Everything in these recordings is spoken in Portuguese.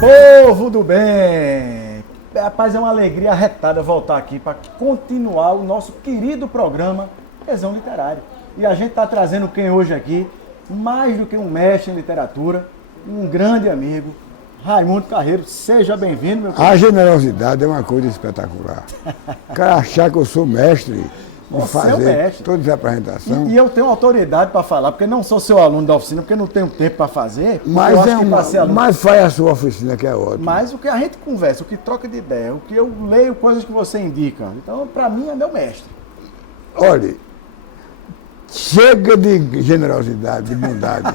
Povo do bem! Rapaz, é uma alegria arretada voltar aqui para continuar o nosso querido programa Tesão Literário. E a gente está trazendo quem hoje aqui, mais do que um mestre em literatura, um grande amigo, Raimundo Carreiro. Seja bem-vindo, meu querido. A generosidade é uma coisa espetacular. O cara achar que eu sou mestre de fazer toda essa apresentação. E eu tenho autoridade para falar, porque não sou seu aluno da oficina, porque não tenho tempo para fazer. Mas faz a sua oficina, que é ótimo. Mas o que a gente conversa, o que troca de ideia, o que eu leio, coisas que você indica. Então, para mim, é meu mestre. Olha, chega de generosidade, de bondade.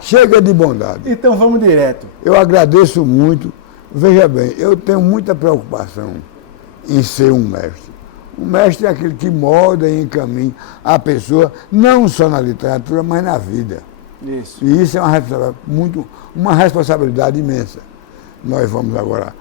Chega de bondade. Então, vamos direto. Eu agradeço muito. Veja bem, eu tenho muita preocupação em ser um mestre. O mestre é aquele que molda e encaminha a pessoa, não só na literatura, mas na vida. Isso. E isso é uma responsabilidade imensa. Nós vamos agora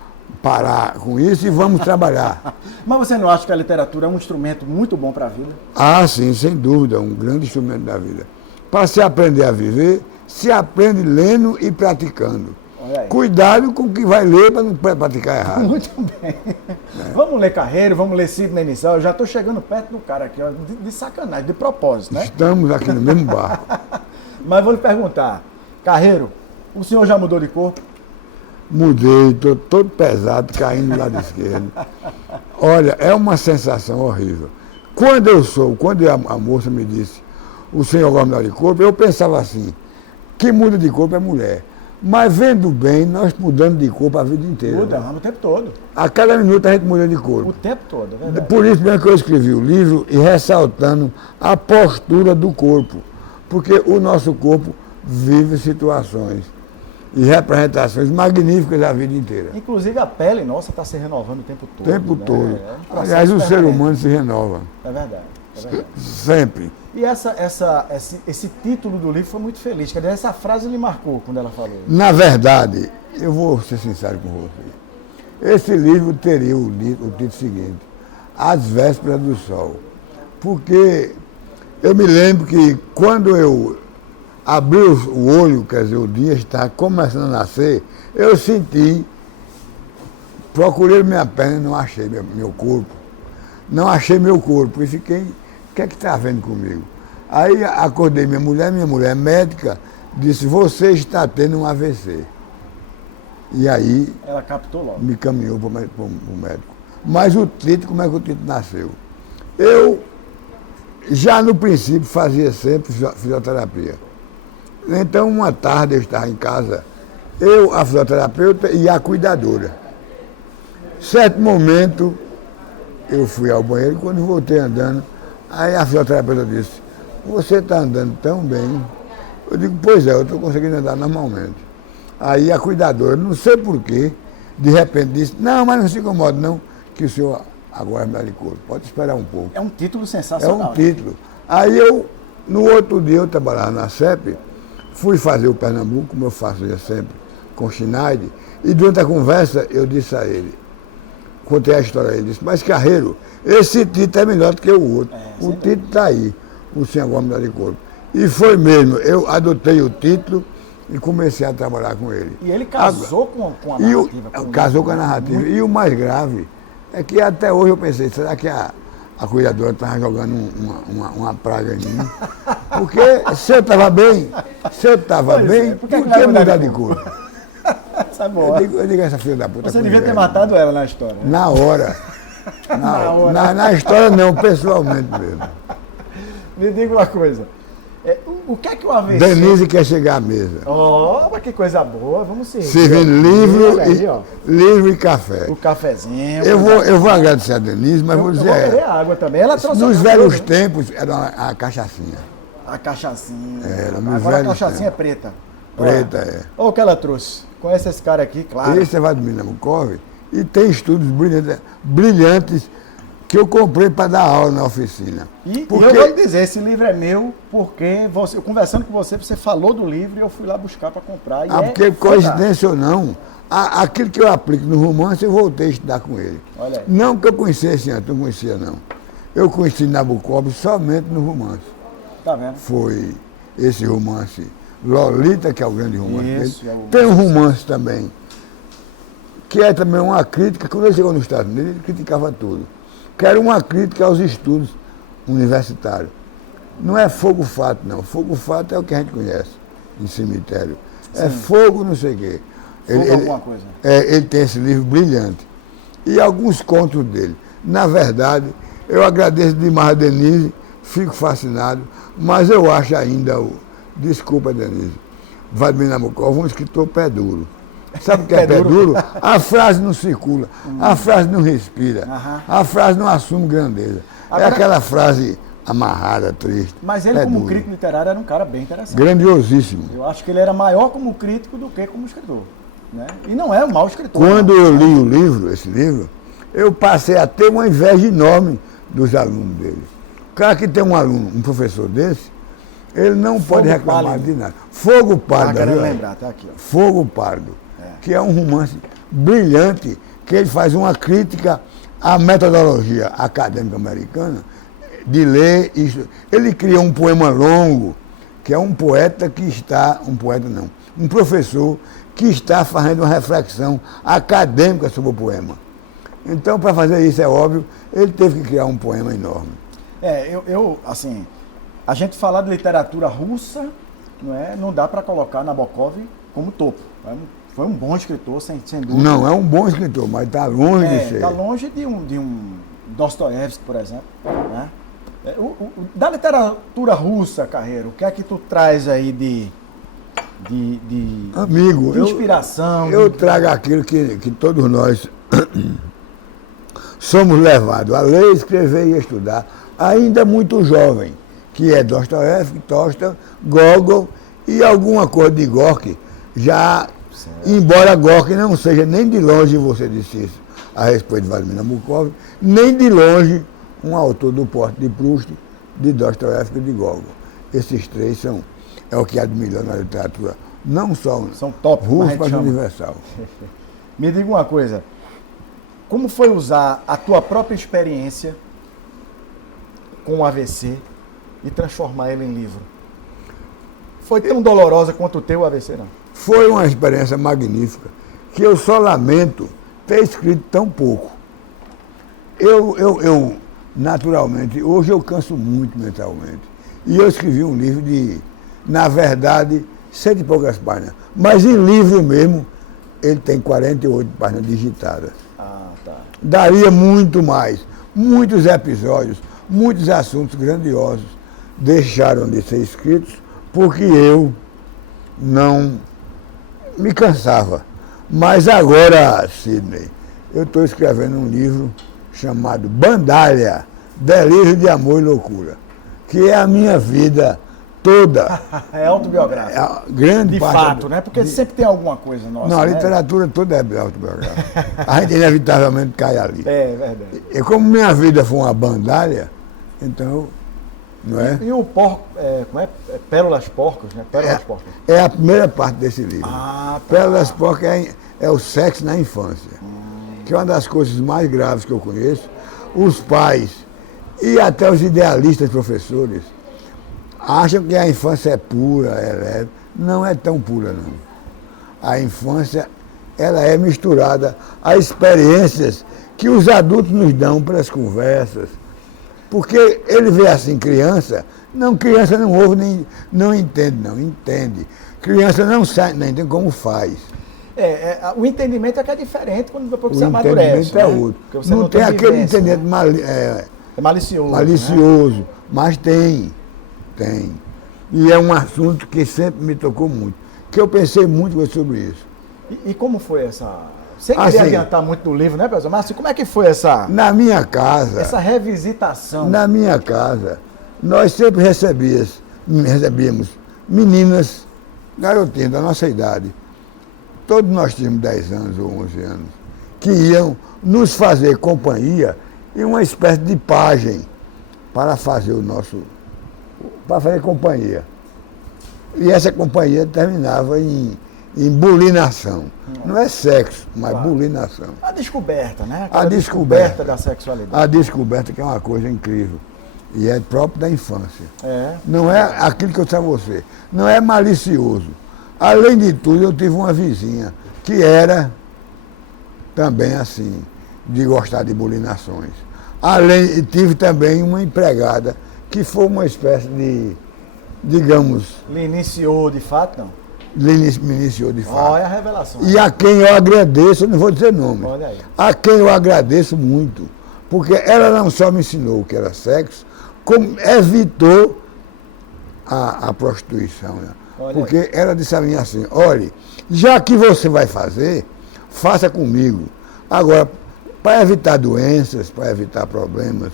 parar com isso e vamos trabalhar. Mas você não acha que a literatura é um instrumento muito bom para a vida? Ah, sim, sem dúvida, um grande instrumento da vida. Para se aprender a viver, se aprende lendo e praticando. Cuidado com o que vai ler para não praticar errado. Muito bem. Vamos ler Carreiro, vamos ler Sidney Nissal. Eu já estou chegando perto do cara aqui, ó, de sacanagem, de propósito, né? Estamos aqui no mesmo barco. Mas vou lhe perguntar, Carreiro, o senhor já mudou de corpo? Mudei, estou todo pesado, caindo do lado esquerdo. Olha, é uma sensação horrível. Quando a moça me disse, o senhor vai mudar de corpo, eu pensava assim, quem muda de corpo é mulher. Mas vendo bem, nós mudamos de corpo a vida inteira. Mudamos o tempo todo. A cada minuto a gente muda de corpo. O tempo todo, é verdade. Por isso mesmo que eu escrevi o livro e ressaltando a postura do corpo. Porque o nosso corpo vive situações e representações magníficas a vida inteira. Inclusive a pele nossa está se renovando o tempo todo. O tempo todo. É Aliás, o ser humano se renova. É verdade. Sempre. E esse título do livro foi muito feliz. Quer dizer, essa frase lhe marcou quando ela falou. Na verdade, eu vou ser sincero com você. Esse livro teria o título seguinte, As Vésperas do Sol. Porque eu me lembro que quando eu abri o olho, quer dizer, o dia está começando a nascer, eu senti, procurei minha perna e não achei meu corpo. Não achei meu corpo e fiquei, o que é que está vendo comigo? Aí acordei minha mulher é médica, disse, você está tendo um AVC. E aí ela captou logo. Me caminhou para o médico. Mas o título, como é que o título nasceu? Eu, já no princípio, fazia sempre fisioterapia. Então, uma tarde eu estava em casa, eu, a fisioterapeuta e a cuidadora. Certo momento, eu fui ao banheiro, quando voltei andando, aí a fisioterapeuta disse, você está andando tão bem. Eu digo, pois é, eu estou conseguindo andar normalmente. Aí a cuidadora, não sei porquê, de repente disse, não, mas não se incomode não, que o senhor agora é mudar de corpo, pode esperar um pouco. É um título sensacional. É um título. Aí eu, no outro dia, eu trabalhava na CEP, fui fazer o Pernambuco, como eu fazia sempre, com o Schneider, e durante a conversa eu disse a ele, contei a história a ele, disse, mas Carreiro, esse título é melhor do que o outro. O título está aí, o senhor agora mudar de corpo. E foi mesmo, eu adotei o título e comecei a trabalhar com ele. E ele casou com a narrativa? Casou com a narrativa. E o mais grave é que até hoje eu pensei, será que a cuidadora estava jogando uma praga em mim? Porque se eu estava bem, por que mudar de corpo? Essa é boa. Eu digo essa filha da puta. Você devia ter matado ela na história. Né? Na hora. Na história não, pessoalmente mesmo. Me diga uma coisa. O que é que o AVC... Denise quer chegar à mesa. Mas que coisa boa, vamos servir. Servindo livro e café. O cafezinho. Eu vou agradecer a Denise, mas vou dizer... Eu vou beber água também. Ela trouxe nos velhos tempos era a cachaçinha. A cachaçinha. Agora a cachaçinha é preta. Preta, Olha o que ela trouxe. Conhece esse cara aqui, claro. Esse vai do Minamukov e tem estudos brilhantes que eu comprei para dar aula na oficina. E eu vou lhe dizer, esse livro é meu, porque eu conversando com você falou do livro e eu fui lá buscar para comprar. Porque coincidência ou não, aquilo que eu aplico no romance, eu voltei a estudar com ele. Olha aí. Não que eu conhecesse antes, não conhecia não. Eu conheci Nabokov somente no romance. Tá vendo? Foi esse romance Lolita, que é o grande romance Isso, dele. Tem um romance também, que é também uma crítica, quando ele chegou nos Estados Unidos, ele criticava tudo, que era uma crítica aos estudos universitários. Não é fogo fato, não. Fogo fato é o que a gente conhece em cemitério. Sim. É fogo não sei o quê. Alguma coisa. Ele tem esse livro brilhante. E alguns contos dele. Na verdade, eu agradeço demais a Denise, fico fascinado, mas eu acho ainda desculpa, Denise, Vladimir Nabokov um escritor pé duro. Sabe o que é pé duro? A frase não circula, a frase não respira, a frase não assume grandeza. Agora, é aquela frase amarrada, triste. Mas ele, como crítico literário, era um cara bem interessante. Grandiosíssimo. Eu acho que ele era maior como crítico do que como escritor. Né? E não é um mau escritor. Quando eu li o livro, esse livro, eu passei a ter uma inveja enorme dos alunos dele. O cara que tem um aluno, um professor desse, ele não pode reclamar de nada. Fogo Pardo. Quero lembrar, tá aqui. Ó. Fogo Pardo, que é um romance brilhante, que ele faz uma crítica à metodologia acadêmica americana de ler isso. Ele cria um poema longo, que é um poeta que está, um professor que está fazendo uma reflexão acadêmica sobre o poema. Então, para fazer isso, é óbvio, ele teve que criar um poema enorme. Assim, a gente falar de literatura russa, não dá para colocar Nabokov como topo. Foi um bom escritor, sem dúvida. Não, é um bom escritor, mas está longe de ser. Está longe de um Dostoiévski, por exemplo. Né? Da literatura russa, Carreiro, o que é que tu traz aí de Amigo, inspiração? Eu trago aquilo que todos nós somos levados a ler, escrever e estudar, ainda muito jovem, que é Dostoiévski, Tolstói, Gogol e alguma coisa de Gorky, já, embora Gorky não seja nem de longe, você disse isso a respeito de Vladimir Nabokov, nem de longe um autor do porte de Proust, de Dostoiévski e de Gogol. Esses três é o que há de melhor na literatura, não só são top, russo, mas universal. Me diga uma coisa, como foi usar a tua própria experiência com o AVC e transformar ele em livro? Foi tão dolorosa quanto o teu AVC, não? Foi uma experiência magnífica, que eu só lamento ter escrito tão pouco. Eu naturalmente, hoje eu canso muito mentalmente. E eu escrevi um livro de, na verdade, 100 e poucas páginas. Mas em livro mesmo, ele tem 48 páginas digitadas. Tá. Daria muito mais. Muitos episódios, muitos assuntos grandiosos deixaram de ser escritos porque eu não me cansava. Mas agora, Sidney, eu estou escrevendo um livro chamado Bandalha, Delírio de Amor e Loucura, que é a minha vida toda. É autobiográfico. É grande de parte fato, né? Porque sempre tem alguma coisa nossa. Não, a literatura toda é autobiográfica. A gente inevitavelmente cai ali. É verdade. E como minha vida foi uma bandalha, então, não é? E o porco, como é? Pérolas Porcos, né? Pérolas Porcos. É a primeira parte desse livro. Tá. Pérolas Porcos é o sexo na infância, que é uma das coisas mais graves que eu conheço. Os pais e até os idealistas professores acham que a infância é pura, é leve. Não é tão pura, não. A infância, ela é misturada a experiências que os adultos nos dão pelas conversas. Porque ele vê assim, criança não ouve, nem não entende. Criança não sabe, não entende como faz. O entendimento é que é diferente quando depois você o amadurece. O entendimento é outro. Não tem aquele entendimento malicioso. Malicioso, né? Mas tem. E é um assunto que sempre me tocou muito, que eu pensei muito sobre isso. E como foi essa... Sem querer adiantar muito do livro, né, professor? Mas assim, como é que foi essa... Na minha casa... Essa revisitação. Na minha casa, nós sempre recebíamos meninas, garotinhas da nossa idade. Todos nós tínhamos 10 anos ou 11 anos, que iam nos fazer companhia e uma espécie de pajem para fazer para fazer companhia. E essa companhia terminava em bulinação. Não é sexo, mas bulinação. A descoberta, né? A descoberta da sexualidade. A descoberta que é uma coisa incrível. E é próprio da infância. É. Não é aquilo que eu disse a você. Não é malicioso. Além de tudo, eu tive uma vizinha que era também assim, de gostar de bulinações. Além, tive também uma empregada que foi uma espécie de, digamos... Lhe iniciou de fato, não? Me iniciou de fato. Olha a revelação. E a quem eu agradeço, eu não vou dizer nome, Olha aí. a quem eu agradeço muito, porque ela não só me ensinou o que era sexo, como evitou a prostituição. Né? Porque aí. ela disse a mim assim, olha, já que você vai fazer, faça comigo. Agora, para evitar doenças, para evitar problemas,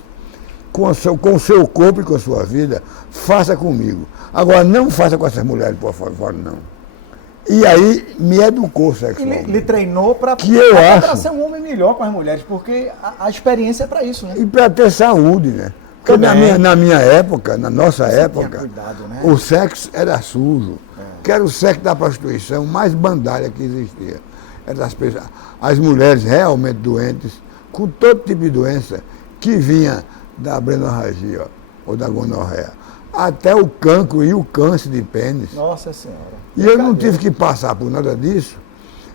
com o seu corpo e com a sua vida, faça comigo. Agora, não faça com essas mulheres por fora, não. E aí me educou sexualmente. Lhe treinou para ser um homem melhor com as mulheres, porque a experiência é para isso, né? E para ter saúde, né? Porque na minha época, na nossa época, cuidado, né? o sexo era sujo. Que era o sexo da prostituição mais bandalha que existia. Era as mulheres realmente doentes, com todo tipo de doença, que vinha da brenorragia ou da gonorreia, até o cancro e o câncer de pênis. Nossa Senhora. E eu não tive que passar por nada disso.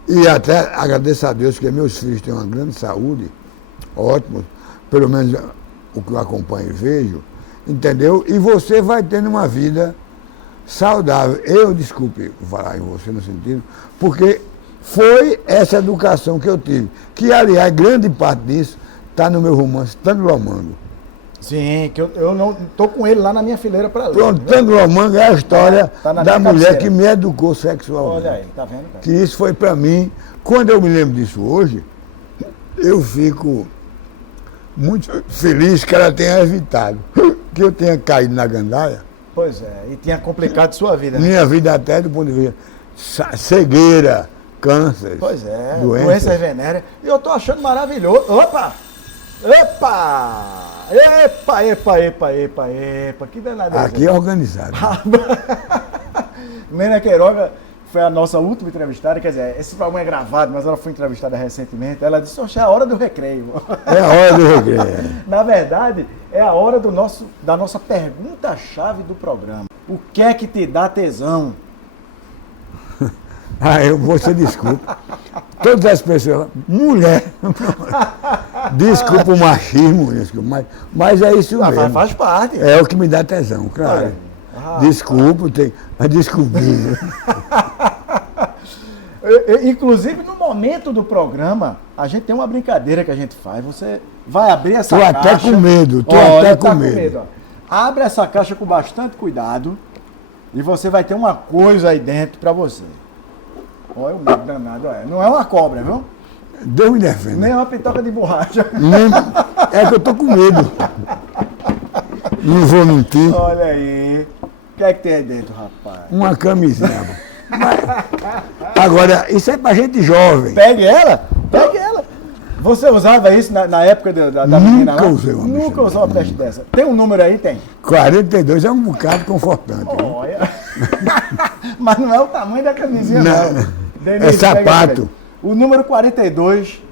E até agradeço a Deus que meus filhos têm uma grande saúde, ótimos, pelo menos o que eu acompanho e vejo, entendeu? E você vai tendo uma vida saudável. Eu, desculpe falar em você no sentido, porque foi essa educação que eu tive, que aliás, grande parte disso está no meu romance Tanglomango. Sim, que eu não estou com ele lá na minha fileira para ler. Pronto, Tanglomango é a história da mulher que me educou sexualmente. Olha aí, tá vendo? Cara? Que isso foi para mim, quando eu me lembro disso hoje, eu fico muito feliz que ela tenha evitado, que eu tenha caído na gandaia. Pois é, e tinha complicado sua vida, né? Minha vida até do ponto de vista cegueira, câncer, pois é, doenças venéreas. E eu tô achando maravilhoso. Opa! Epa! Epa! Que danado. Aqui é organizado. Nena Queiroga foi a nossa última entrevistada, quer dizer, esse programa é gravado, mas ela foi entrevistada recentemente. Ela disse, oxe, é a hora do recreio. É a hora do recreio. Na verdade, é a hora da nossa pergunta-chave do programa. O que é que te dá tesão? Você desculpa. Todas as pessoas, mulher, desculpa o machismo, desculpa, mas é isso mesmo. Faz parte. É o que me dá tesão, claro. Desculpa, tem a descobrir. Inclusive, no momento do programa, a gente tem uma brincadeira que a gente faz. Você vai abrir essa caixa. Tô até com medo, com medo. Abre essa caixa com bastante cuidado e você vai ter uma coisa aí dentro para você. Olha o medo danado, não é uma cobra, viu? Deus me defenda. Nem uma pitoca de borracha. É que eu tô com medo. Não vou mentir. Olha aí. O que é que tem aí dentro, rapaz? Uma camisinha. Agora, isso é pra gente jovem. Pegue ela. Você usava isso na época da menina lá? Nunca usou uma peste dessa. Tem um número aí? Tem. 42 é um bocado confortante. Olha. Mas não é o tamanho da camisinha, não. É sapato. O número 42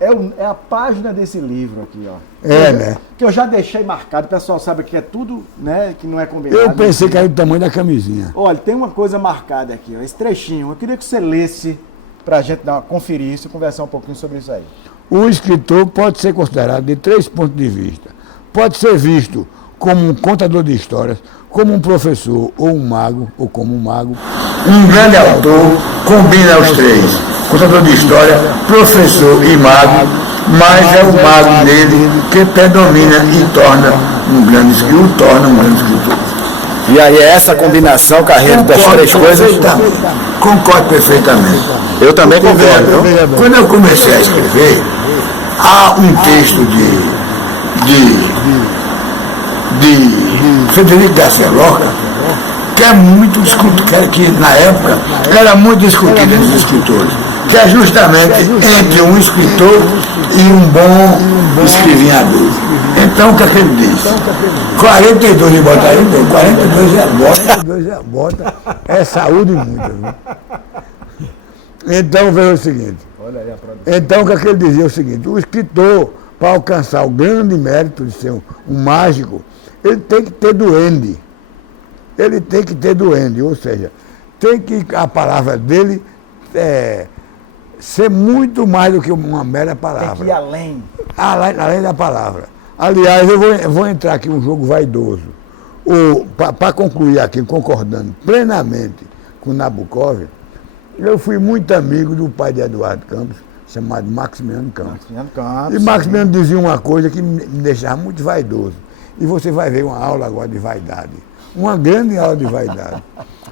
é a página desse livro aqui, ó. Né? Que eu já deixei marcado. O pessoal sabe que é tudo, né, que não é combinado. Eu pensei que era o tamanho da camisinha. Olha, tem uma coisa marcada aqui, ó. Esse trechinho. Eu queria que você lesse pra gente conferir isso e conversar um pouquinho sobre isso aí. O escritor pode ser considerado de 3 pontos de vista. Pode ser visto como um contador de histórias, como um professor ou um mago, ou como um mago. Um grande autor combina os três, contador de história, professor e mago, mas é o mago dele que predomina e torna um grande escritor. E aí é essa combinação, Carreiro, das três coisas? Concordo perfeitamente. Eu também concordo. Quando eu comecei a escrever, há um texto de Frederico Garcia Lorca, que é muito discutido, que na época era muito discutido entre os escritores, que é justamente entre um escritor e um bom escrivinhador. Então, o que é que ele diz? 42 de bota aí, 42 é bota, é saúde muita, viu? Então, veja o seguinte. Então, o que é que ele dizia? O seguinte, o escritor, para alcançar o grande mérito de ser um mágico, ele tem que ter duende. Ele tem que ter duende, ou seja, tem que a palavra dele ser muito mais do que uma mera Tem palavra. que ir além. Além da palavra. Aliás, eu vou entrar aqui em um jogo vaidoso. Para concluir aqui, concordando plenamente com Nabokov, eu fui muito amigo do pai de Eduardo Campos, chamado Maximiano Campos. Maximiano Campos. E Maximiano dizia uma coisa que me deixava muito vaidoso. E você vai ver uma aula agora de vaidade. Uma grande aula de vaidade.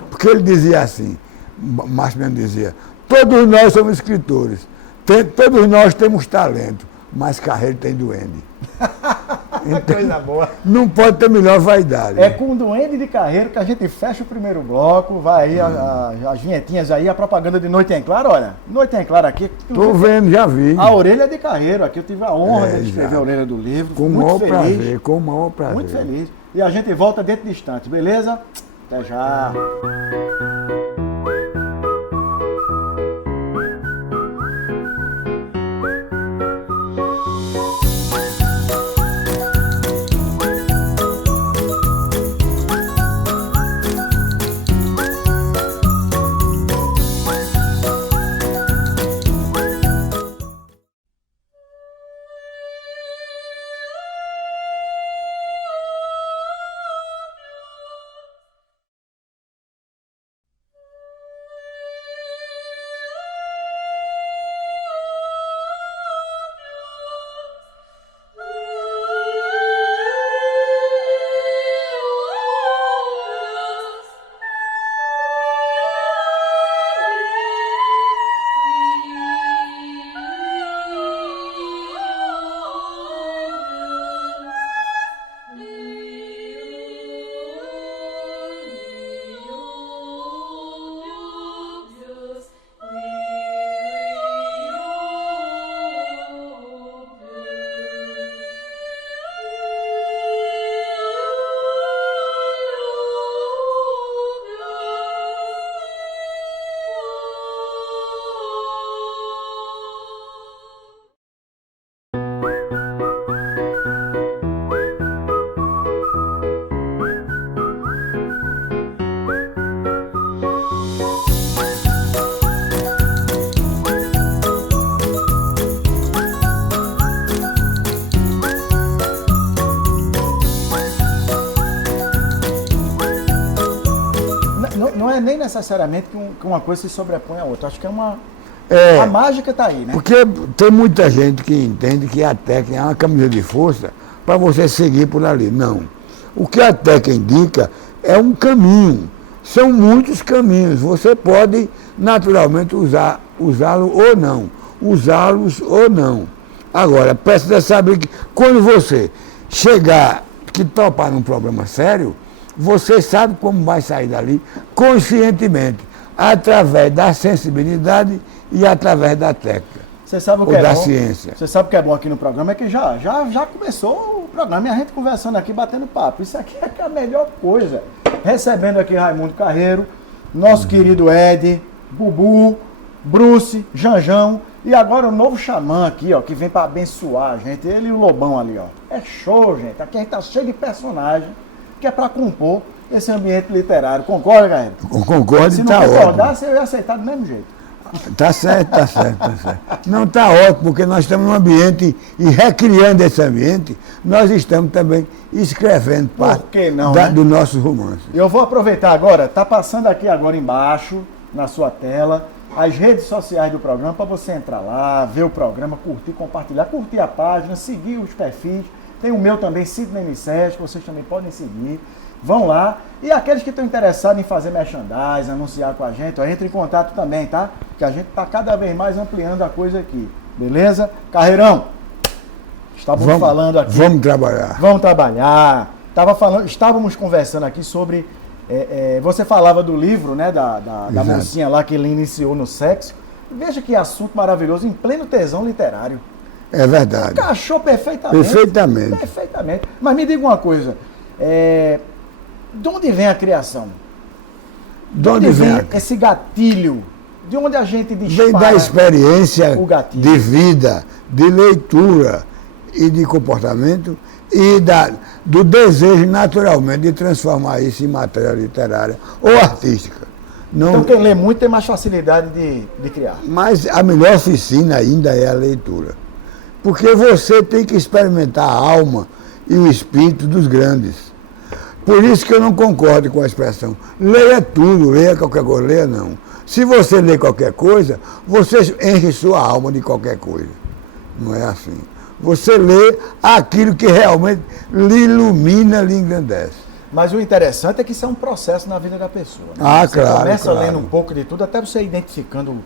Porque ele dizia assim, Maximiano dizia, todos nós somos escritores, todos nós temos talento, mas Carreiro tem duende. Então, coisa boa. Não pode ter melhor vaidade. É com o Duende de Carreiro que a gente fecha o primeiro bloco, vai aí as vinhetinhas aí, a propaganda de Noite em Claro, olha, Noite em Claro aqui. Tô vendo, já vi. A orelha de Carreiro, aqui eu tive a honra de escrever já. a orelha do livro. Com o muito maior feliz, prazer, com o maior prazer. muito feliz. E a gente volta dentro de instantes, beleza? Até já. Não é nem necessariamente que uma coisa se sobrepõe à outra. Acho que a mágica está aí, né? Porque tem muita gente que entende que a técnica é uma camisa de força para você seguir por ali. Não. O que a técnica indica é um caminho. São muitos caminhos. Você pode naturalmente usá-lo ou não. Usá-los ou não. Agora, precisa saber que quando você chegar, que topar num problema sério, você sabe como vai sair dali conscientemente, através da sensibilidade e através da técnica. Você sabe o que ou é da bom? ciência. Você sabe o que é bom aqui no programa? É que já começou o programa e a gente conversando aqui, batendo papo. Isso aqui é que é a melhor coisa. Recebendo aqui Raimundo Carreiro, nosso querido Ed, Bubu, Bruce, Janjão e agora o novo xamã aqui, ó, que vem para abençoar a gente. Ele e o Lobão ali, ó. É show, gente. Aqui a gente tá cheio de personagem que é para compor esse ambiente literário. Concorda, Carreiro? Concordo, Se está não ótimo. concordasse, eu ia aceitar do mesmo jeito. Tá certo, tá certo, tá certo. Não, tá ótimo, porque nós estamos num ambiente e recriando esse ambiente, nós estamos também escrevendo parte que não, né? do nosso romance. Eu vou aproveitar agora, tá passando aqui agora embaixo, na sua tela, as redes sociais do programa, para você entrar lá, ver o programa, curtir, compartilhar, curtir a página, seguir os perfis. Tem o meu também, Sidney Micés, que vocês também podem seguir. Vão lá. E aqueles que estão interessados em fazer merchandising, anunciar com a gente, ó, entre em contato também, tá? Que a gente está cada vez mais ampliando a coisa aqui. Beleza? Carreirão, estávamos falando aqui. Vamos trabalhar. Vamos trabalhar. Estávamos conversando aqui sobre... você falava do livro, né? Da mocinha lá que ele iniciou no sexo. Veja que assunto maravilhoso, em pleno tesão literário. É verdade. Encaixou perfeitamente. Perfeitamente. Perfeitamente. Mas me diga uma coisa. De onde vem a criação? De onde vem esse gatilho? De onde a gente dispara? Vem da experiência de vida, de leitura e de comportamento e do desejo naturalmente de transformar isso em matéria literária ou artística. Não, Então quem lê muito tem mais facilidade de criar. mas a melhor oficina ainda é a leitura. Porque você tem que experimentar a alma e o espírito dos grandes. Por isso que eu não concordo com a expressão, leia tudo, leia qualquer coisa, leia não. Se você lê qualquer coisa, você enche sua alma de qualquer coisa. Não é assim. Você lê aquilo que realmente lhe ilumina, lhe engrandece. Mas o interessante é que isso é um processo na vida da pessoa. Né? Ah, você claro, começa claro. lendo um pouco de tudo, até você ir identificando,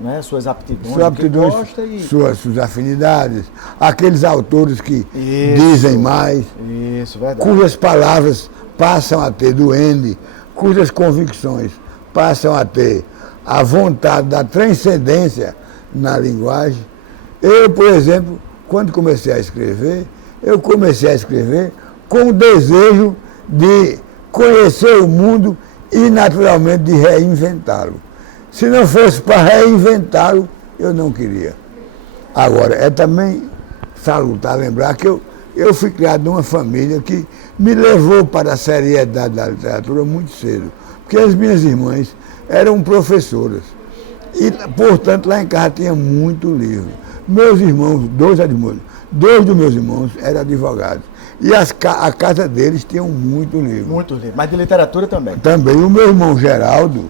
né, suas aptidões, Suas o que aptidões, gosta e... suas afinidades, aqueles autores que Isso. dizem mais, Isso, verdade. cujas palavras passam a ter duende, cujas convicções passam a ter a vontade da transcendência na linguagem. Eu, por exemplo, quando comecei a escrever, eu comecei a escrever com o desejo de conhecer o mundo e, naturalmente, de reinventá-lo. Se não fosse para reinventá-lo, eu não queria. Agora, é também salutar lembrar que eu fui criado numa família que me levou para a seriedade da literatura muito cedo, porque as minhas irmãs eram professoras e, portanto, lá em casa tinha muito livro. Meus irmãos, dois dos meus irmãos eram advogados e a casa deles tinham muito livro. Muito livro, mas de literatura também. Também o meu irmão Geraldo,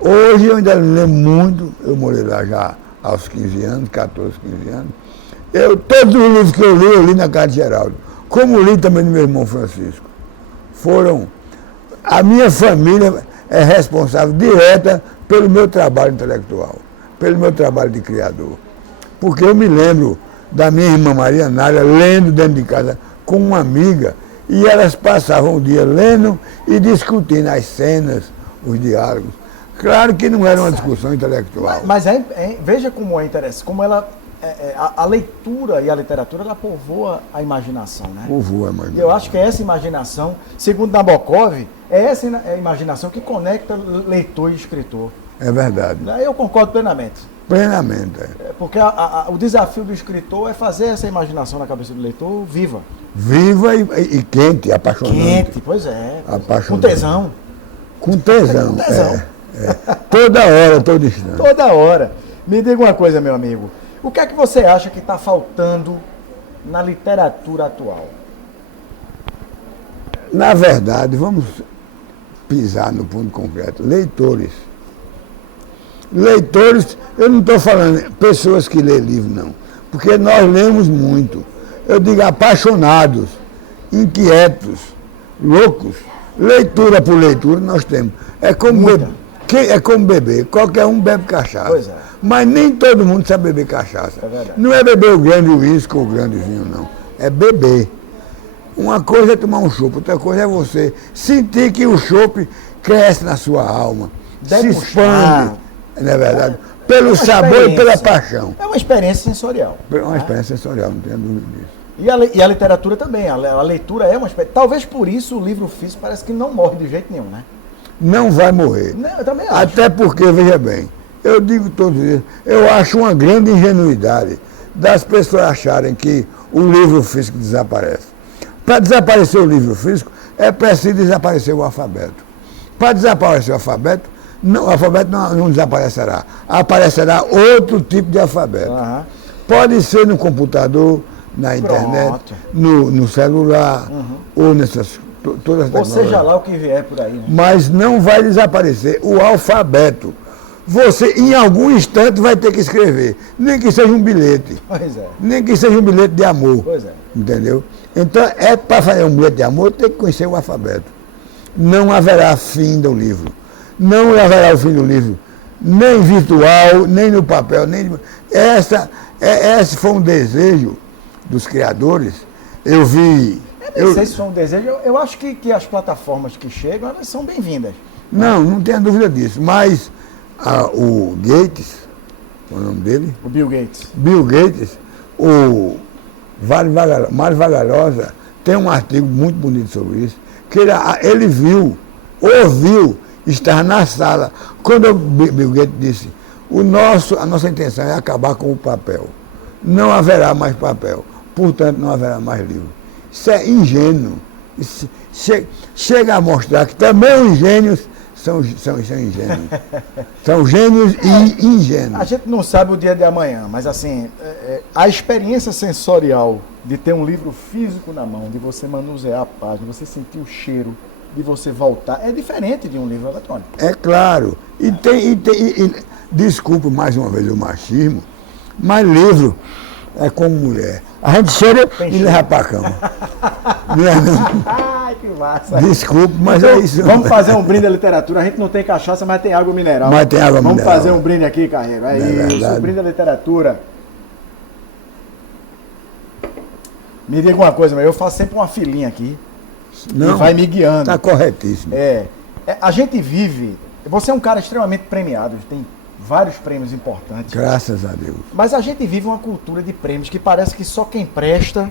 hoje eu ainda lembro muito, eu morei lá já aos 15 anos, 14, 15 anos. Todos os livros que eu li na casa de Geraldo. Como li também do meu irmão Francisco. A minha família é responsável direta pelo meu trabalho intelectual, pelo meu trabalho de criador. Porque eu me lembro da minha irmã Maria Nália lendo dentro de casa com uma amiga e elas passavam o dia lendo e discutindo as cenas, os diálogos. Claro que não era uma discussão intelectual. Mas veja como é interessante, como ela, a leitura e a literatura, ela povoa a imaginação, né? Povoa a imaginação. E eu acho que é essa imaginação, segundo Nabokov, é essa imaginação que conecta leitor e escritor. É verdade. Eu concordo plenamente. Plenamente. Porque o desafio do escritor é fazer essa imaginação na cabeça do leitor viva. Viva e quente, apaixonante. Quente, pois é. Apaixonante. Com tesão. Com tesão. Com tesão. Toda hora, todo instante. Toda hora. Me diga uma coisa, meu amigo. O que é que você acha que está faltando na literatura atual? Na verdade, vamos pisar no ponto concreto. Leitores. Leitores, eu não estou falando pessoas que lêem livro, não. Porque nós lemos muito. Eu digo apaixonados, inquietos, loucos. Leitura por leitura nós temos. É como beber. Qualquer um bebe cachaça. Pois é. Mas nem todo mundo sabe beber cachaça. É verdade. Não é beber o grande uísque ou o grande vinho, não. É beber. Uma coisa é tomar um chopp, outra coisa é você sentir que o chopp cresce na sua alma, se expande, não é verdade? Pelo sabor e pela paixão. É uma experiência sensorial. É uma experiência sensorial, não tenho dúvida disso. E a literatura também. A leitura é uma experiência. Talvez por isso o livro físico parece que não morre de jeito nenhum, né? Não vai morrer. Não, eu também acho. Até porque, veja bem, eu digo todos os dias, eu acho uma grande ingenuidade das pessoas acharem que o livro físico desaparece. Para desaparecer o livro físico, é preciso desaparecer o alfabeto. Para desaparecer o alfabeto não desaparecerá. Aparecerá outro tipo de alfabeto. Uhum. Pode ser no computador, na internet, no celular, ou nessas todas as tecnologias. Ou seja lá o que vier por aí, né? Mas não vai desaparecer o alfabeto. Você, em algum instante, vai ter que escrever. Nem que seja um bilhete. Pois é. Nem que seja um bilhete de amor. Pois é. Entendeu? Então, para fazer um bilhete de amor, tem que conhecer o alfabeto. Não haverá fim do livro. Não haverá o fim do livro. Nem virtual, nem no papel, nem... Esse foi um desejo dos criadores. Eu vi... Não sei se foi um desejo. Eu acho que as plataformas que chegam, elas são bem-vindas. Não tenho dúvida disso. Mas o Gates, qual é o nome dele? O Bill Gates. Bill Gates, o Mário Vargalhosa tem um artigo muito bonito sobre isso, que ele ouviu estar na sala, quando o Bill Gates disse, a nossa intenção é acabar com o papel. Não haverá mais papel, portanto não haverá mais livro. Isso é ingênuo. Isso chega a mostrar que também os gênios são ingênuos. São gênios e ingênuos. A gente não sabe o dia de amanhã, mas assim, a experiência sensorial de ter um livro físico na mão, de você manusear a página, de você sentir o cheiro, de você voltar, é diferente de um livro eletrônico. É claro. Desculpe mais uma vez o machismo, mas livro é como mulher. A gente cheira e leva pra cama. Não é não? Ai, que massa. Desculpe, mas é isso. Vamos fazer um brinde à literatura. A gente não tem cachaça, mas tem água mineral. Mas tem água Vamos mineral. fazer um brinde aqui, Carreiro. É isso, verdade. brinde à literatura. Me diga uma coisa, eu faço sempre uma filinha aqui. Não, e vai me guiando. Está corretíssimo. A gente vive... Você é um cara extremamente premiado, tem vários prêmios importantes. Graças a Deus. Mas a gente vive uma cultura de prêmios que parece que só quem presta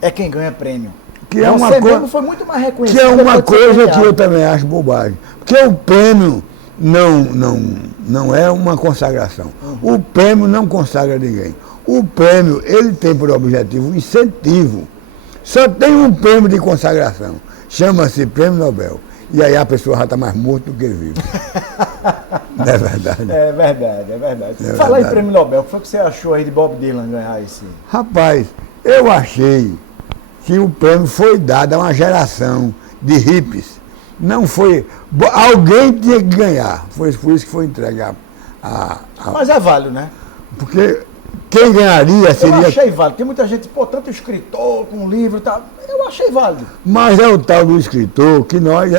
é quem ganha prêmio. Que é Você uma coisa, mesmo foi muito mais reconhecido. que é uma depois de ser coisa que premiado. eu também acho bobagem. Porque o prêmio não é uma consagração. O prêmio não consagra ninguém. O prêmio, ele tem por objetivo um incentivo. Só tem um prêmio de consagração. Chama-se Prêmio Nobel. E aí a pessoa já está mais morta do que viva. Não é verdade? É verdade, é verdade. É Falar verdade. em Prêmio Nobel, o que foi que você achou aí de Bob Dylan ganhar esse? Rapaz, eu achei que o prêmio foi dado a uma geração de hippies. Não foi... Alguém tinha que ganhar. Foi por isso que foi entregue a... Mas é válido, né? Porque quem ganharia Eu seria... achei válido. Tem muita gente, pô, tanto escritor com livro e tal. Eu achei válido. Mas é o tal do escritor que nós,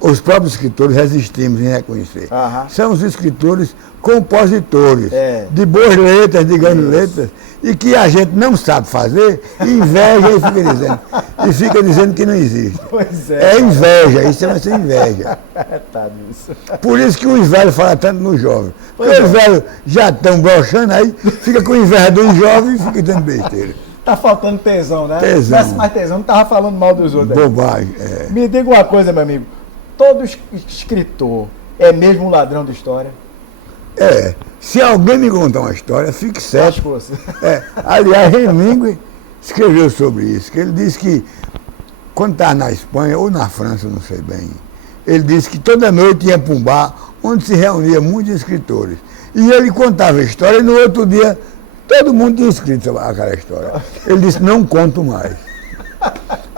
os próprios escritores, resistimos em reconhecer. Aham. São os escritores compositores, É. de boas letras, de grandes letras, e que a gente não sabe fazer, inveja e fica dizendo que não existe. Pois é. É inveja, isso chama-se inveja. Tá nisso. Por isso que os velhos falam tanto no jovem. Porque Pois é. os velhos já estão broxando aí, fica com inveja do jovem e fica dando besteira. Tá faltando tesão, né? Tesão. Se tivesse mais tesão, não tava falando mal dos outros. aí. Bobagem. É. Me diga uma coisa, meu amigo. Todo escritor é mesmo um ladrão de história? Se alguém me contar uma história, fique Acho certo. que você. Aliás, Hemingway escreveu sobre isso, que ele disse que quando estava na Espanha ou na França, não sei bem, ele disse que toda noite ia para um bar onde se reunia muitos escritores. E ele contava a história e no outro dia todo mundo tinha escrito sobre aquela história. Ele disse, não conto mais.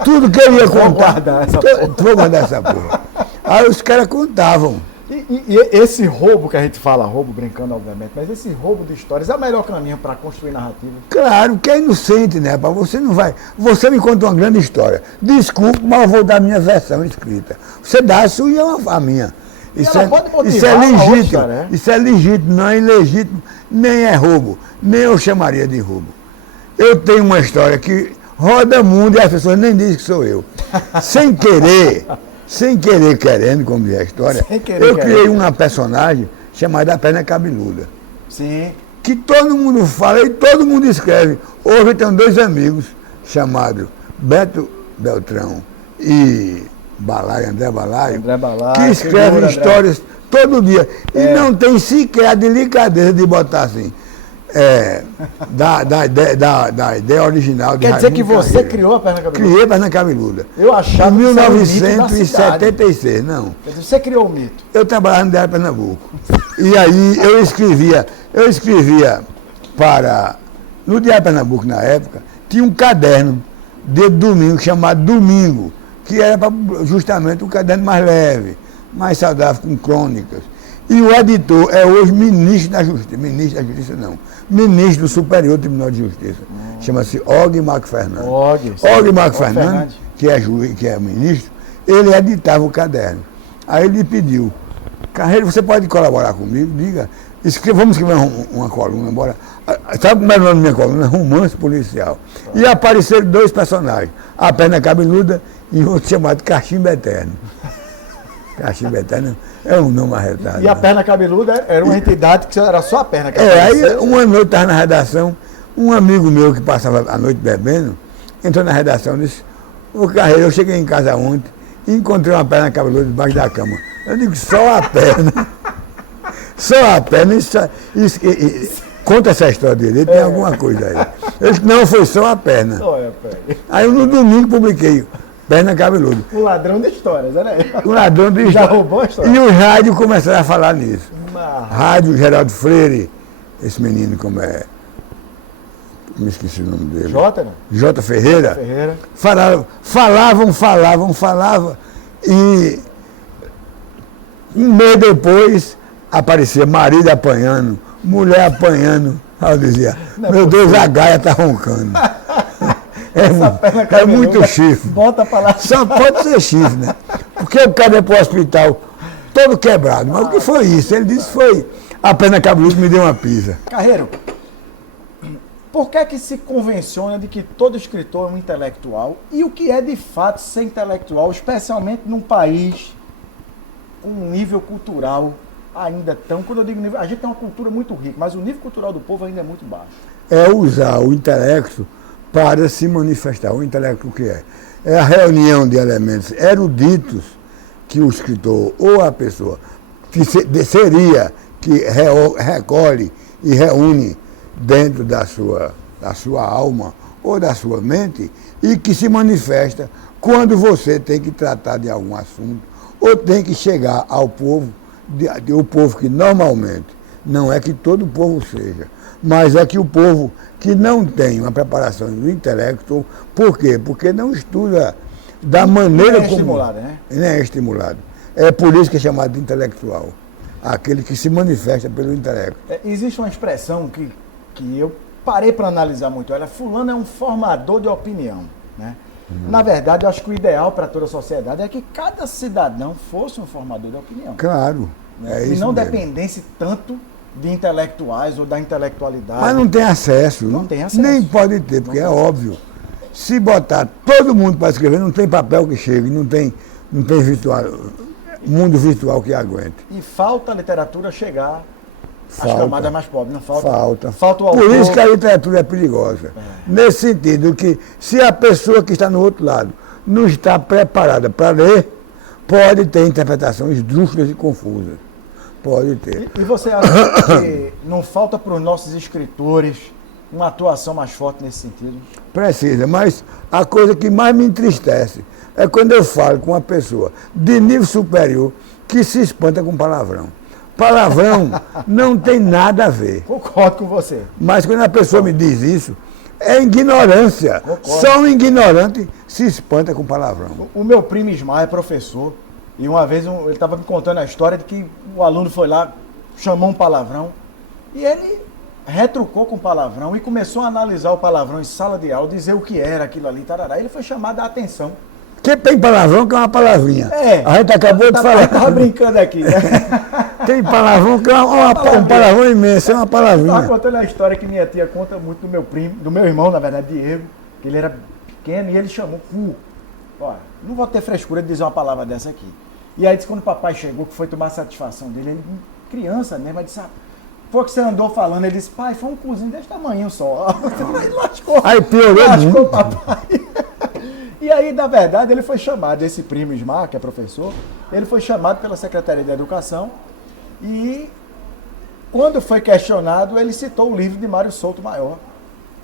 Tudo que ele ia Vou contar. guardar essa porra. Vou guardar essa porra. Aí os caras contavam. E esse roubo que a gente fala, roubo brincando, obviamente, mas esse roubo de histórias é o melhor caminho para construir narrativa. Claro, que é inocente, né, rapaz? Você não vai. Você me conta uma grande história. Desculpe, mas eu vou dar a minha versão escrita. Você dá a sua e eu a minha. Isso ela é, pode motivar isso é uma outra legítimo. história, né? Isso é legítimo, não é ilegítimo, nem é roubo. Nem eu chamaria de roubo. Eu tenho uma história que roda mundo e as pessoas nem dizem que sou eu. Sem querer, querendo, como diz a história, Sem querer, eu criei querendo. uma personagem chamada Perna Cabeluda. Sim. Que todo mundo fala e todo mundo escreve. Hoje eu tenho dois amigos chamados Beto Beltrão e André Balaio, André Balaio, que escrevem figura, histórias todo dia. E não tem sequer a delicadeza de botar assim, da ideia original de Quer dizer que Raimundo você Carreira. criou a perna cabeluda? Criei Perna Cabeluda. Eu achava Em que isso era um mito da 1976, não. Quer dizer, você criou o mito. Eu trabalhava no Diário de Pernambuco. E aí eu escrevia para... No Diário de Pernambuco, na época, tinha um caderno de domingo chamado Domingo, que era justamente um caderno mais leve, mais saudável, com crônicas. E o editor é hoje ministro da Justiça não, ministro do Superior Tribunal de Justiça. Chama-se Og Macfernandes. Og Macfernandes, que é juiz, que é ministro, ele editava o caderno. Aí ele pediu, Carreiro, você pode colaborar comigo? Diga, vamos escrever uma coluna, bora. Sabe como é o nome da minha coluna? Romance Policial. E apareceram dois personagens, a Perna Cabeluda e outro chamado Cachimbo Eterno. Cachimbo Eterno é um nome arretado. E a perna cabeluda era uma entidade que era só a perna que Aí apareceu. uma noite estava na redação, um amigo meu que passava a noite bebendo, entrou na redação e disse, ô Carreiro, eu cheguei em casa ontem e encontrei uma perna cabeluda debaixo da cama. Eu digo, só a perna. Só a perna. Conta essa história dele, tem alguma coisa aí. Ele disse, não, foi só a perna. Olha, peraí. Aí eu no domingo publiquei Perna cabeludo. O ladrão de histórias, olha aí. O ladrão de Já história. roubou a história. E os rádios começaram a falar nisso. Mas... Rádio Geraldo Freire, esse menino como é. Me esqueci o nome dele. Jota, né? Jota Ferreira. Ferreira. Falavam. E um mês depois aparecia marido apanhando, mulher apanhando. Aí eu dizia, meu Deus, a Gaia está roncando. É muito chifre. Bota pra lá. Só pode ser chifre, né? Porque o cara ia para o hospital todo quebrado. Mas o que foi isso? Ele disse que foi a perna cabeluda me deu uma pisa. Carreiro, por que se convenciona de que todo escritor é um intelectual? E o que é de fato ser intelectual, especialmente num país com um nível cultural ainda tão... Quando eu digo nível, a gente tem uma cultura muito rica, mas o nível cultural do povo ainda é muito baixo. É usar o intelecto para se manifestar. O intelecto o que é? É a reunião de elementos eruditos que o escritor ou a pessoa que seria, que recolhe e reúne dentro da sua alma ou da sua mente e que se manifesta quando você tem que tratar de algum assunto ou tem que chegar ao povo, o povo que normalmente, não é que todo o povo seja, mas é que o povo que não tem uma preparação do intelecto, por quê? Porque não estuda da maneira como... Não é estimulado, né? Não é estimulado. É por isso que é chamado de intelectual. Aquele que se manifesta pelo intelecto. Existe uma expressão que eu parei para analisar muito. Olha, fulano é um formador de opinião, né? Na verdade, eu acho que o ideal para toda a sociedade é que cada cidadão fosse um formador de opinião. Claro. Né? É E isso não mesmo. dependesse tanto de intelectuais ou da intelectualidade. Mas não tem acesso. Não tem acesso. Nem pode ter, porque é óbvio. Se botar todo mundo para escrever, não tem papel que chegue, não tem virtual, mundo virtual que aguente. E falta a literatura chegar Falta. às camadas mais pobres. Não falta. Falta. Falta o autor. Por isso que a literatura é perigosa. Nesse sentido que, se a pessoa que está no outro lado não está preparada para ler, pode ter interpretações esdrúxulas e confusas. Pode ter. E você acha que não falta para os nossos escritores uma atuação mais forte nesse sentido? Precisa, mas a coisa que mais me entristece é quando eu falo com uma pessoa de nível superior que se espanta com palavrão. Palavrão não tem nada a ver. Concordo com você. Mas quando a pessoa me diz isso, é ignorância. Concordo. Só um ignorante se espanta com palavrão. O meu primo Ismael é professor e uma vez ele estava me contando a história de que o aluno foi lá, chamou um palavrão e ele retrucou com palavrão e começou a analisar o palavrão em sala de aula, dizer o que era aquilo ali, tarará. Ele foi chamado a atenção. Porque tem palavrão que é uma palavrinha. É. A gente acabou de falar. Estava brincando aqui, né? Tem palavrão que é um palavrão imenso, é uma Estava palavrinha. contando a história que minha tia conta muito do meu primo, do meu irmão, na verdade, Diego, que ele era pequeno e ele chamou cu. Ó, não vou ter frescura de dizer uma palavra dessa aqui. E aí disse quando o papai chegou, que foi tomar satisfação dele, ele, criança, né, mas disse, foi que você andou falando, ele disse, pai, foi um cozinho desse tamanho só. Ele lascou. Aí piorou Lascou muito. o papai. E aí, na verdade, ele foi chamado, esse primo Ismar, que é professor, ele foi chamado pela Secretaria de Educação e, quando foi questionado, ele citou o livro de Mário Souto Maior,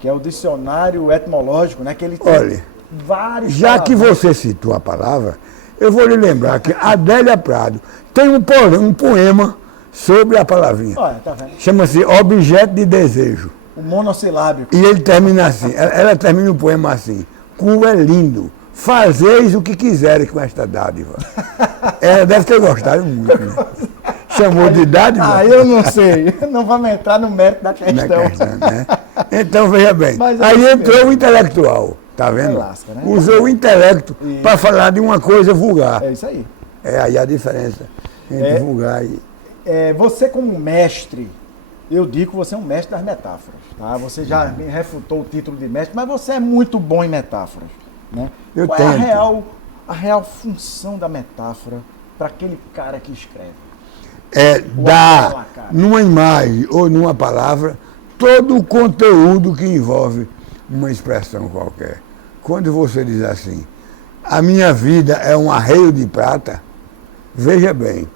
que é o Dicionário Etimológico, né? Que ele tem Olha, vários já que palavrões. você citou a palavra, eu vou lhe lembrar que Adélia Prado tem um poema sobre a palavrinha. Olha, tá vendo? Chama-se Objeto de Desejo. O monossilábico. E ele termina assim, ela termina o poema assim, cu é lindo, fazeis o que quiserem com esta dádiva. Ela deve ter gostado muito, né? Chamou de dádiva? Eu não sei. Não vamos entrar no mérito da questão. Né? Então, veja bem, Mas é aí isso entrou mesmo. o intelectual, tá vendo? lasca, né? Usou o intelecto para falar de uma coisa vulgar. É isso aí. É aí a diferença entre vulgar e... Você como mestre, eu digo que você é um mestre das metáforas. Tá? Você já me refutou o título de mestre, mas você é muito bom em metáforas. Né? Eu Qual é tento. a real função da metáfora para aquele cara que escreve? Dar numa imagem ou numa palavra todo o conteúdo que envolve uma expressão qualquer. Quando você diz assim, a minha vida é um arreio de prata, veja bem,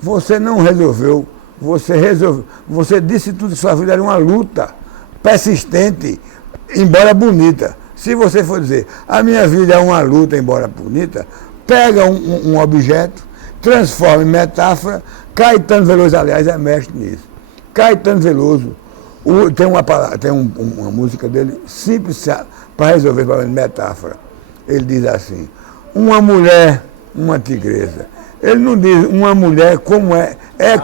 você não resolveu, você disse tudo que sua vida era uma luta persistente, embora bonita. Se você for dizer, a minha vida é uma luta, embora bonita, pega um objeto, transforma em metáfora. Caetano Veloso, aliás, é mestre nisso. Caetano Veloso tem uma música dele simples para resolver o problema de metáfora. Ele diz assim, uma mulher, uma tigresa. Ele não diz uma mulher como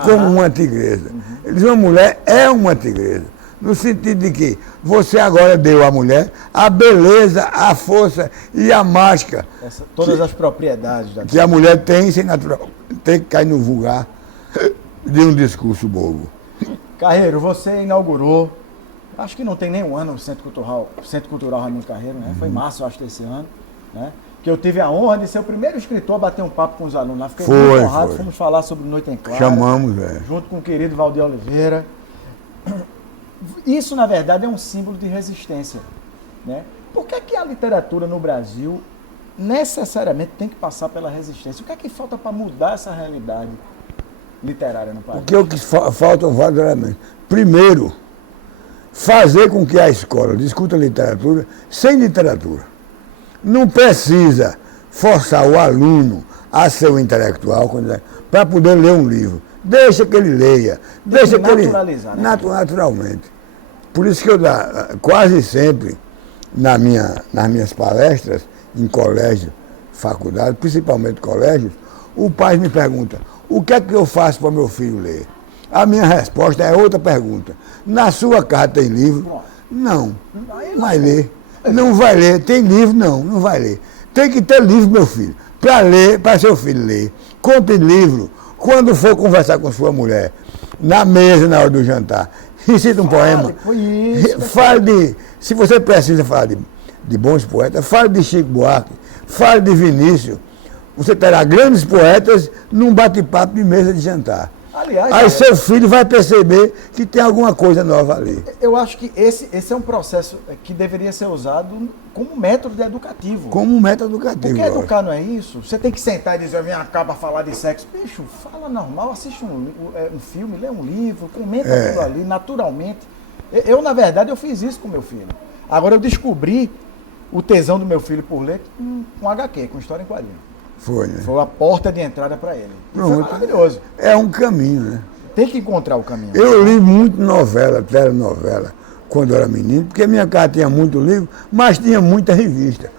como uma tigresa. Ele diz uma mulher é uma tigresa. No sentido de que você agora deu à mulher a beleza, a força e a mágica. Todas as propriedades que a mulher tem, sem natural, tem que cair no vulgar de um discurso bobo. Carreiro, você inaugurou, acho que não tem nem um ano o Centro Cultural Raimundo Carreiro, né? Foi em março, acho, desse ano, né? Que eu tive a honra de ser o primeiro escritor a bater um papo com os alunos lá. Fiquei muito honrado, fomos falar sobre Noite em Claro. Chamamos, velho. Junto com o querido Valdir Oliveira. Isso, na verdade, é um símbolo de resistência, né? Por que a literatura no Brasil necessariamente tem que passar pela resistência? O que é que falta para mudar essa realidade literária no país? Porque o que falta vários elementos. Primeiro, fazer com que a escola discuta literatura sem literatura. Não precisa forçar o aluno a ser um intelectual para poder ler um livro. Deixa que ele leia. Deixa que ele naturalmente. Por isso que eu quase sempre, nas minhas palestras, em colégio, faculdade, principalmente colégios, o pai me pergunta, o que é que eu faço para meu filho ler? A minha resposta é outra pergunta. Na sua casa tem livro? Não. Vai ler. Não vai ler. Tem livro? Não vai ler. Tem que ter livro, meu filho. Para ler, para seu filho ler. Compre livro. Quando for conversar com sua mulher, na mesa, na hora do jantar, recita um poema. Se você precisa falar de bons poetas, fale de Chico Buarque, fale de Vinícius. Você terá grandes poetas num bate-papo de mesa de jantar. Aliás, aí seu filho vai perceber que tem alguma coisa nova ali. Eu acho que esse é um processo que deveria ser usado como método educativo. Como um método educativo. Porque educar não é isso? Você tem que sentar e dizer, vem cá para falar de sexo. Bicho, fala normal, assiste um filme, lê um livro, comenta aquilo ali, naturalmente. Eu, na verdade, eu fiz isso com meu filho. Agora eu descobri o tesão do meu filho por ler com HQ, com história em quadrinho. Foi, né? Foi a porta de entrada para ele. Foi maravilhoso. É um caminho, né? Tem que encontrar o caminho. Eu li muito novela, telenovela, quando eu era menino, porque minha casa tinha muito livro, mas tinha muita revista.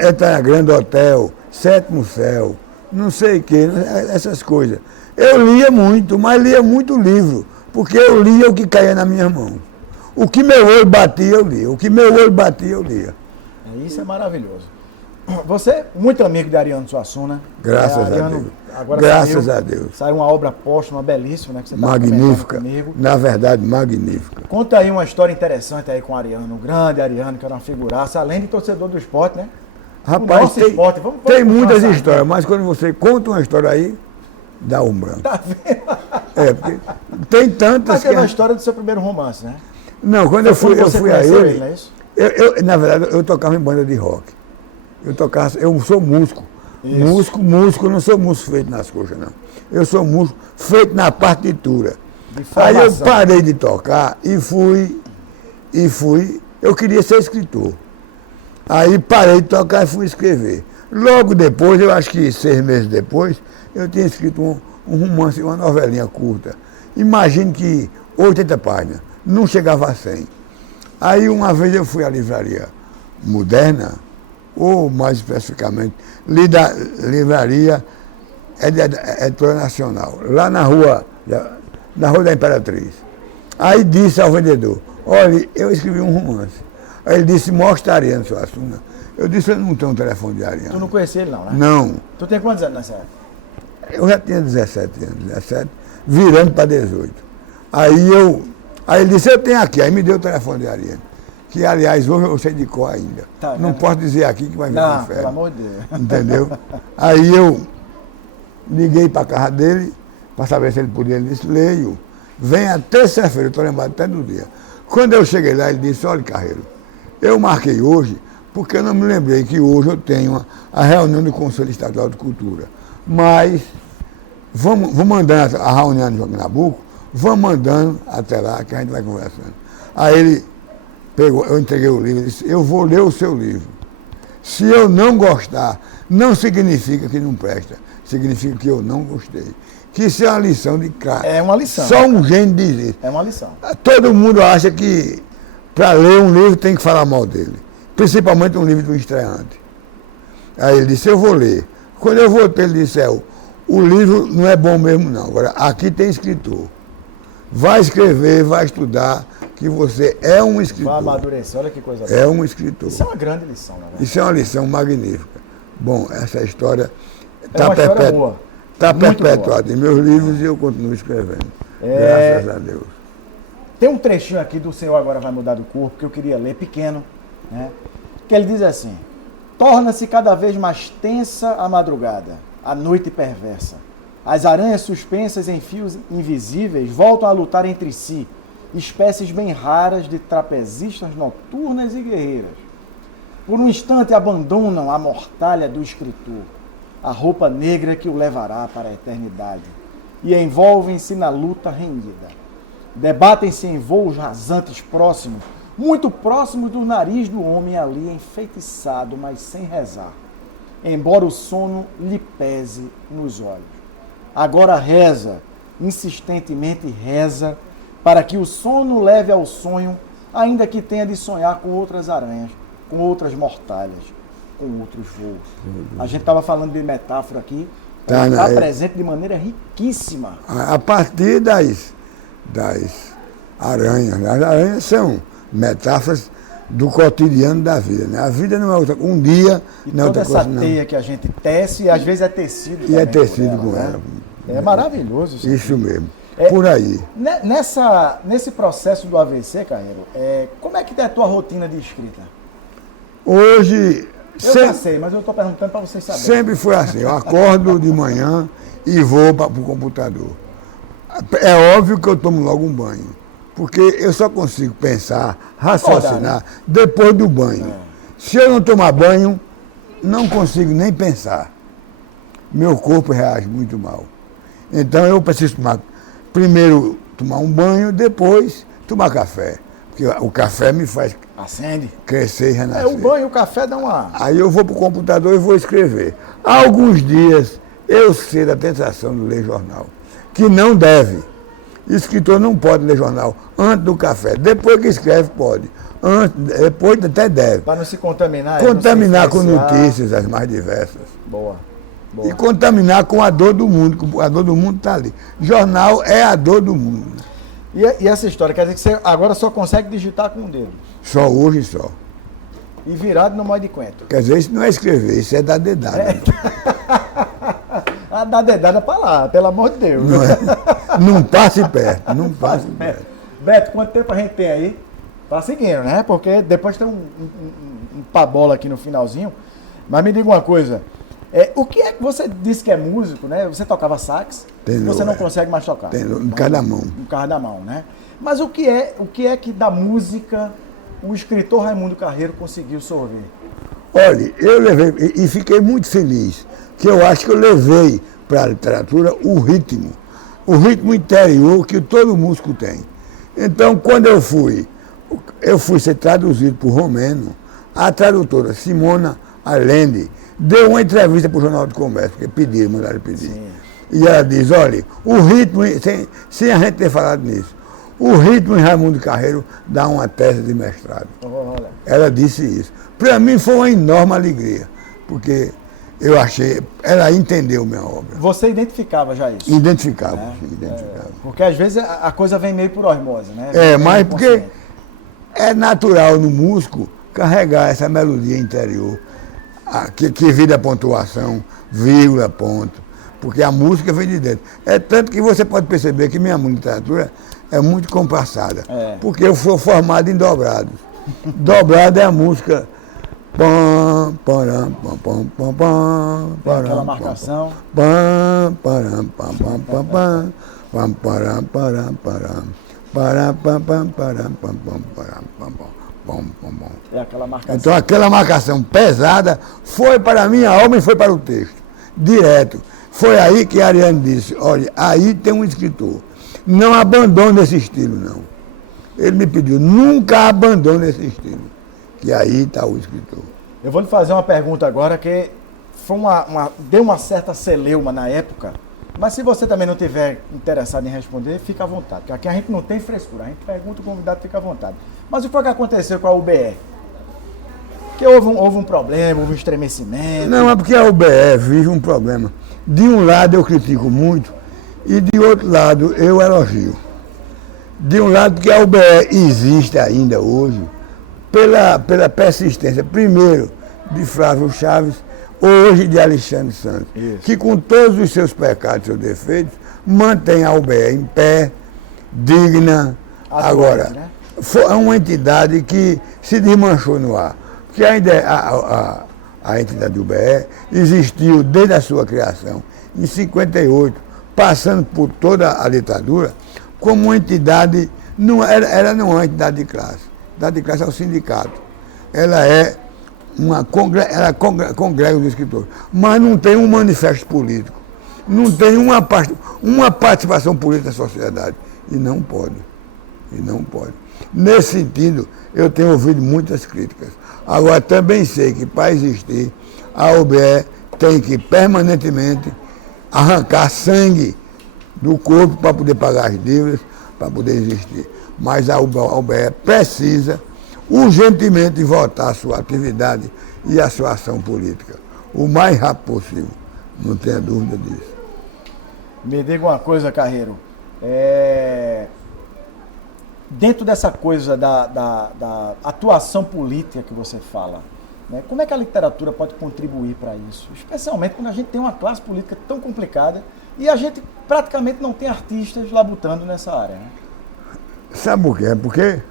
Era Grande Hotel, Sétimo Céu, não sei o quê, essas coisas. Eu lia muito, mas lia muito livro, porque eu lia o que caía na minha mão. O que meu olho batia, eu lia. O que meu olho batia, eu lia. Isso é maravilhoso. Você, muito amigo de Ariano Suassuna. Graças a Deus. Agora Graças a Deus. Saiu uma obra póstuma, belíssima, né? Que você magnífica. Na verdade, magnífica. Conta aí uma história interessante aí com Ariano, o grande Ariano, que era uma figuraça, além de torcedor do esporte, né? Rapaz, tem muitas histórias, mas quando você conta uma história aí, dá um branco. Tá vendo? Porque tem tantas. Mas tem uma história do seu primeiro romance, né? Não, quando eu fui a ele. Não é isso? Na verdade, eu tocava em banda de rock. Eu sou músico. Isso. Músico, não sou músico feito nas coxas, não. Eu sou músico feito na partitura. Aí eu parei de tocar e fui. Eu queria ser escritor. Aí parei de tocar e fui escrever. Logo depois, eu acho que 6 meses depois, eu tinha escrito um romance, uma novelinha curta. Imagine que 80 páginas, não chegava a 100. Aí uma vez eu fui à livraria Moderna, ou mais especificamente, livraria Editora Nacional, lá na rua da Imperatriz. Aí disse ao vendedor, olha, eu escrevi um romance. Aí ele disse, mostra Ariano Suassuna. Eu disse, eu não tenho um telefone de Ariano. Tu não conhecia ele não, né? Não. Tu tem quantos anos nessa época? Eu já tinha 17 anos, 17, virando para 18. Aí ele disse, eu tenho aqui, aí me deu o telefone de Ariano. Que, aliás, hoje eu sei de cor ainda. Tá, não posso dizer aqui que vai vir um inferno. Pelo amor de Deus. Entendeu? Aí eu liguei para a casa dele, para saber se ele podia. Ele disse, leio. Venha terça-feira, eu estou lembrado até do dia. Quando eu cheguei lá, ele disse, olha, Carreiro, eu marquei hoje, porque eu não me lembrei que hoje eu tenho a reunião do Conselho Estadual de Cultura. Mas vamos mandando a reunião de Joaquim Nabuco, vamos mandando até lá, que a gente vai conversando. Aí ele eu entreguei o livro e disse, eu vou ler o seu livro. Se eu não gostar, não significa que não presta, significa que eu não gostei. Que isso é uma lição de cara. É uma lição. Só um gênio diz isso. É uma lição. Todo mundo acha que para ler um livro tem que falar mal dele. Principalmente um livro do estreante. Aí ele disse, eu vou ler. Quando eu voltei, ele disse, o livro não é bom mesmo não. Agora, aqui tem escritor. Vai escrever, vai estudar, que você é um escritor. Vai amadurecer, olha que coisa É boa. um escritor. Isso é uma grande lição, né? Isso é uma lição magnífica. Bom, essa história É uma história boa. está Muito perpetuada em meus livros e eu continuo escrevendo. Graças a Deus. Tem um trechinho aqui do Senhor Agora Vai Mudar do Corpo, que eu queria ler, pequeno, né? Que ele diz assim, torna-se cada vez mais tensa a madrugada, a noite perversa. As aranhas suspensas em fios invisíveis voltam a lutar entre si, espécies bem raras de trapezistas noturnas e guerreiras. Por um instante abandonam a mortalha do escritor, a roupa negra que o levará para a eternidade, e envolvem-se na luta rendida. Debatem-se em voos rasantes próximos, muito próximos do nariz do homem ali enfeitiçado, mas sem rezar, embora o sono lhe pese nos olhos. Agora reza, insistentemente reza, para que o sono leve ao sonho, ainda que tenha de sonhar com outras aranhas, com outras mortalhas, com outros voos. A gente estava falando de metáfora aqui, está presente de maneira riquíssima. A partir das aranhas. As aranhas são metáforas do cotidiano da vida, né? A vida não é outra coisa. Um dia não é outra coisa. Toda essa teia que a gente tece, e às vezes é tecido. E é tecido com ela. Né? É maravilhoso isso. Isso mesmo. Por aí. Nesse processo do AVC, Carreiro, como é que é a tua rotina de escrita? Hoje... Já sei, mas eu estou perguntando para vocês saberem. Sempre foi assim. Eu acordo de manhã e vou para o computador. É óbvio que eu tomo logo um banho. Porque eu só consigo pensar, raciocinar, depois do banho. Se eu não tomar banho, não consigo nem pensar. Meu corpo reage muito mal. Então eu preciso primeiro tomar um banho, depois tomar café. Porque o café me faz crescer e renascer. O banho e o café dão uma... Aí eu vou para o computador e vou escrever. Há alguns dias eu sei da tentação de ler jornal, que não deve. Escritor não pode ler jornal antes do café. Depois que escreve, pode. Depois até deve. Para não se contaminar. Contaminar com notícias as mais diversas. Boa. E contaminar com a dor do mundo, que a dor do mundo está ali. Jornal é a dor do mundo. E essa história, quer dizer que você agora só consegue digitar com o dedo? Só hoje só. E virado no modo de quento? Quer dizer, isso não é escrever, isso é dar dedada. Dá dedada para lá, pelo amor de Deus. Não passe perto, não passe perto. Beto, quanto tempo a gente tem aí? Tá seguindo, né? Porque depois tem um pabola aqui no finalzinho. Mas me diga uma coisa. O que é que você disse que é músico, né? Você tocava sax, você não consegue mais tocar. No cada mão. No cada mão, né? Mas o que é que da música o escritor Raimundo Carreiro conseguiu sorver? Olha, eu levei, e fiquei muito feliz, que eu acho que eu levei para a literatura o ritmo interior que todo músico tem. Então, quando eu fui ser traduzido por Romeno, a tradutora Simona Allende deu uma entrevista para o Jornal do Comércio, porque mandaram pedir. Sim. E ela diz, olha, o ritmo, sem a gente ter falado nisso, o ritmo em Raimundo Carreiro dá uma tese de mestrado. Ela disse isso. Para mim foi uma enorme alegria, porque eu achei, ela entendeu minha obra. Você identificava já isso? Identificava. Porque às vezes a coisa vem meio por osmose, né? Mas porque é natural no músico carregar essa melodia interior, que vira pontuação, vírgula, ponto, porque a música vem de dentro. É tanto que você pode perceber que minha literatura é muito compassada, porque eu sou formado em dobrados. Dobrado é a música. Aquela marcação. É aquela marcação. Então aquela marcação pesada foi para a minha alma e foi para o texto. Direto. Foi aí que Ariane disse, olha, aí tem um escritor. Não abandone esse estilo, não. Ele me pediu, nunca abandone esse estilo. Que aí está o escritor. Eu vou lhe fazer uma pergunta agora que foi deu uma certa celeuma na época, mas se você também não tiver interessado em responder, fica à vontade, porque aqui a gente não tem frescura, a gente pergunta, o convidado fica à vontade. Mas o que foi que aconteceu com a UBE? Que houve um problema, houve um estremecimento. Não, é porque a UBE vive um problema. De um lado eu critico muito e de outro lado eu elogio. De um lado porque a UBE existe ainda hoje pela persistência, primeiro, de Flávio Chaves, hoje de Alexandre Santos, Isso. que com todos os seus pecados e seus defeitos, mantém a UBE em pé, digna. Agora, né? é uma entidade que se desmanchou no ar. Porque a entidade UBE existiu desde a sua criação, em 58, passando por toda a ditadura, como uma entidade, ela não é uma entidade de classe. A entidade de classe é o sindicato. Ela é ela congrega os escritores, mas não tem um manifesto político, não tem uma participação política da sociedade. E não pode. Nesse sentido, eu tenho ouvido muitas críticas. Agora, também sei que para existir, a UBE tem que permanentemente arrancar sangue do corpo para poder pagar as dívidas, para poder existir. Mas a UBE precisa urgentemente voltar à sua atividade e à sua ação política, o mais rápido possível, não tenha dúvida disso. Me diga uma coisa, Carreiro, dentro dessa coisa da atuação política que você fala, né, como é que a literatura pode contribuir para isso? Especialmente quando a gente tem uma classe política tão complicada e a gente praticamente não tem artistas labutando nessa área. Né? Sabe por quê? Porque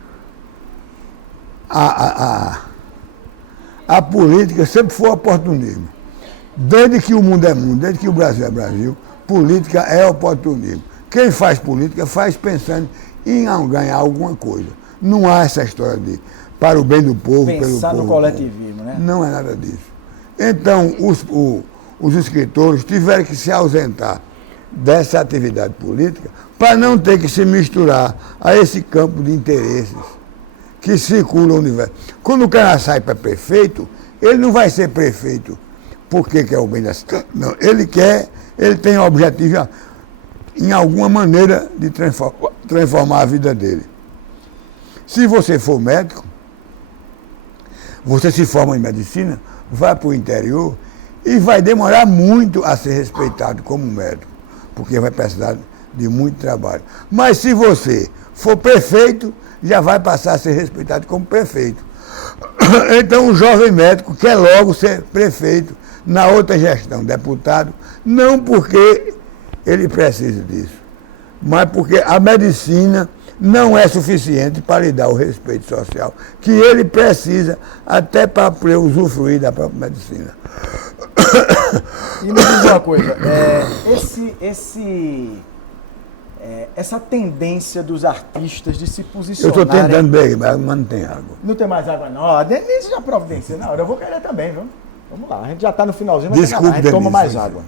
a política sempre foi oportunismo. Desde que o mundo é mundo, desde que o Brasil é Brasil, política é oportunismo. Quem faz política faz pensando em ganhar alguma coisa. Não há essa história de para o bem do povo, pensar pelo povo. No coletivismo, né? Não é nada disso. Então, os escritores tiveram que se ausentar dessa atividade política para não ter que se misturar a esse campo de interesses que circula o universo. Quando o cara sai para prefeito, ele não vai ser prefeito porque quer o bem da cidade. Não, ele tem o objetivo, em alguma maneira, de transformar a vida dele. Se você for médico, você se forma em medicina, vai para o interior e vai demorar muito a ser respeitado como médico, porque vai precisar de muito trabalho. Mas se você for prefeito, já vai passar a ser respeitado como prefeito. Então o jovem médico quer logo ser prefeito na outra gestão, deputado, não porque ele precisa disso, mas porque a medicina não é suficiente para lhe dar o respeito social que ele precisa até para poder usufruir da própria medicina. E me diz uma coisa, essa tendência dos artistas de se posicionarem... Eu estou tentando beber, mas não tem água. Não tem mais água não, a Denise já providencia na hora, eu vou querer também, viu? Vamos lá, a gente já está no finalzinho, mas desculpe, a gente toma mais Denise. água.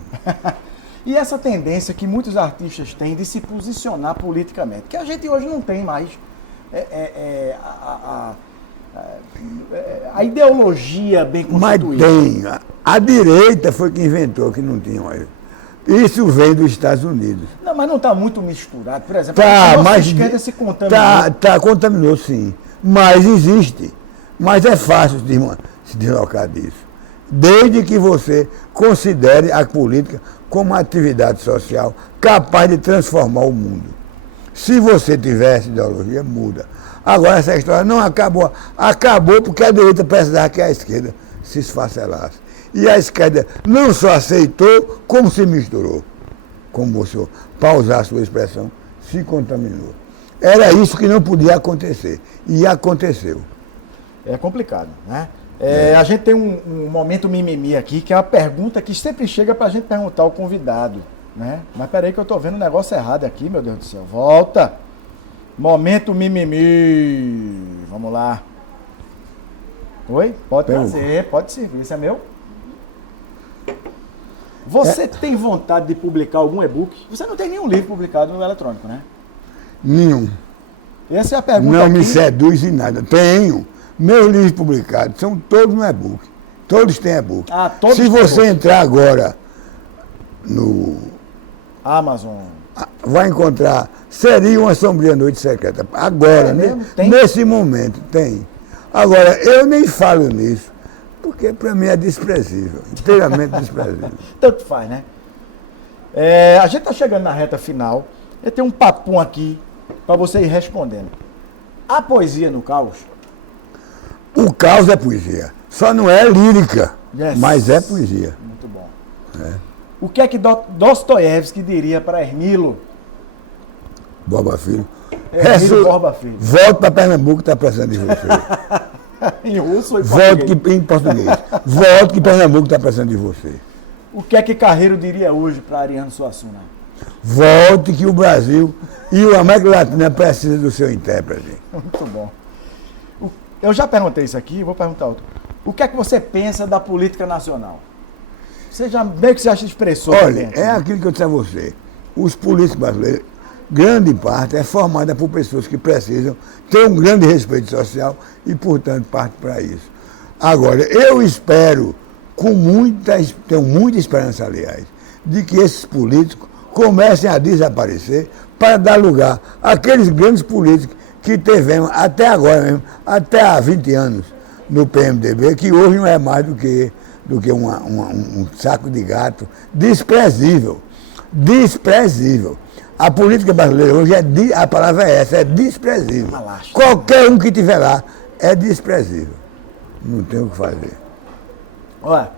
E essa tendência que muitos artistas têm de se posicionar politicamente, que a gente hoje não tem mais a ideologia bem constituída. Mas tem. A direita foi que inventou que não tinha mais. Isso vem dos Estados Unidos. Não, mas não está muito misturado. Por exemplo, a nossa esquerda se contaminou. Contaminou sim. Mas existe. Mas é fácil se deslocar disso. Desde que você considere a política como uma atividade social capaz de transformar o mundo. Se você tiver essa ideologia, muda. Agora essa história não acabou. Acabou porque a direita precisava que a esquerda se esfacelasse. E a esquerda não só aceitou, como se misturou. Como você, para usar a sua expressão, se contaminou. Era isso que não podia acontecer. E aconteceu. É complicado, né? A gente tem um momento mimimi aqui, que é uma pergunta que sempre chega para a gente perguntar ao convidado, né? Mas peraí que eu estou vendo um negócio errado aqui, meu Deus do céu. Volta! Momento mimimi. Vamos lá. Oi? Pode trazer, pode servir. Isso é meu? Você tem vontade de publicar algum e-book? Você não tem nenhum livro publicado no eletrônico, né? Nenhum. Essa é a pergunta Não aqui. me seduz em nada. Tenho. Meus livros publicados são todos no e-book. Todos têm e-book. Todos Se têm você e-book. entrar agora no... Amazon. vai encontrar Seria uma Sombria Noite Secreta. Agora, mesmo? né? Tem? Nesse momento, tem. Agora, eu nem falo nisso, porque para mim é desprezível, inteiramente desprezível. Tanto faz, né? A gente tá chegando na reta final. Eu tenho um papum aqui para você ir respondendo. A poesia no caos? O caos é poesia. Só não é lírica, Yes. mas é poesia. Muito bom. É. O que é que Dostoiévski diria para Hermilo? Borba Filho. Hermilo Borba Filho. Volte para Pernambuco, está precisando de você. Em russo ou em Volte português? em português. Volte que Pernambuco está precisando de você. O que é que Carreiro diria hoje para Ariano Suassuna? Volte que o Brasil e a América Latina precisam do seu intérprete. Muito bom. Eu já perguntei isso aqui, vou perguntar outro. O que é que você pensa da política nacional? Você já meio que já se expressou. Olha, também aqui, é né? aquilo que eu disse a você. Os políticos brasileiros, grande parte é formada por pessoas que precisam ter um grande respeito social e, portanto, parte para isso. Agora, eu espero, tenho muita esperança, aliás, de que esses políticos comecem a desaparecer para dar lugar àqueles grandes políticos que tivemos até agora mesmo, até há 20 anos no PMDB, que hoje não é mais do que um saco de gato desprezível. Desprezível. A política brasileira hoje a palavra é essa, é desprezível. Malastra. Qualquer um que estiver lá é desprezível. Não tem o que fazer. Olha,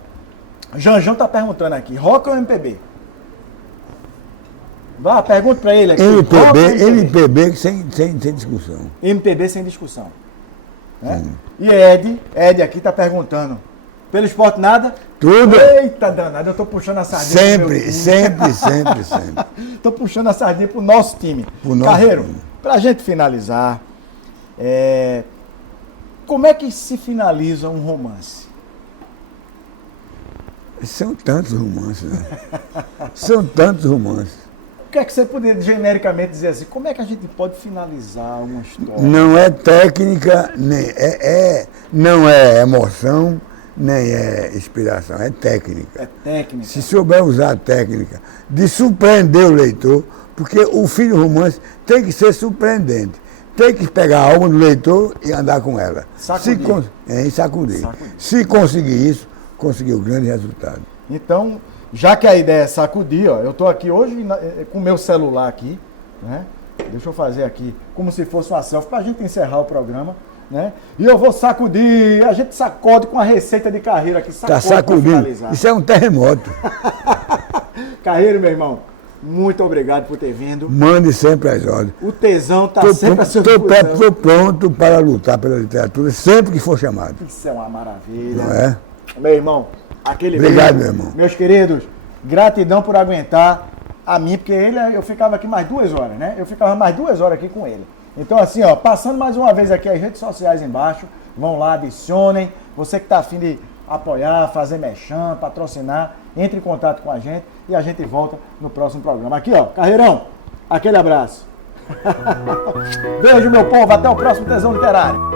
Janjão tá perguntando aqui, rock ou MPB? Vá, pergunta para ele aqui. rock ou MPB sem discussão. MPB sem discussão. Né? E Ed aqui tá perguntando. Pelo esporte nada? Tudo. Eita danado, eu tô puxando a sardinha. pro meu Sempre, time. sempre. Tô puxando a sardinha pro nosso time. Pro nosso Carreiro, time. pra gente finalizar, como é que se finaliza um romance? São tantos romances, né? São tantos romances. O que é que você poderia genericamente dizer assim? Como é que a gente pode finalizar uma história? Não é técnica, nem não é emoção, nem é inspiração, é técnica. É técnica. Se souber usar a técnica de surpreender o leitor, porque o fim do romance tem que ser surpreendente. Tem que pegar a alma do leitor e andar com ela. Sacudir. Sacudir. Sacudir. Se conseguir isso, conseguiu grande resultado. Então, já que a ideia é sacudir, ó, eu estou aqui hoje com o meu celular aqui, né? Deixa eu fazer aqui como se fosse uma selfie para a gente encerrar o programa, né? E eu vou sacudir, a gente sacode com a receita de Carreiro aqui, Está sacode pra sacudindo. finalizar. Isso é um terremoto. Carreiro, meu irmão, muito obrigado por ter vindo. Mande sempre as ordens. O tesão está sempre a sua disposição. Estou pronto para lutar pela literatura sempre que for chamado. Isso é uma maravilha. Não é? Meu irmão, aquele Obrigado, beijo. meu irmão. Meus queridos, gratidão por aguentar a mim, porque eu ficava aqui mais 2 horas, né? Eu ficava mais 2 horas aqui com ele. Então, assim, ó, passando mais uma vez aqui as redes sociais embaixo, vão lá, adicionem. Você que está afim de apoiar, fazer merchan, patrocinar, entre em contato com a gente e a gente volta no próximo programa. Aqui, ó, Carreirão, aquele abraço. Beijo, meu povo, até o próximo Tesão Literário.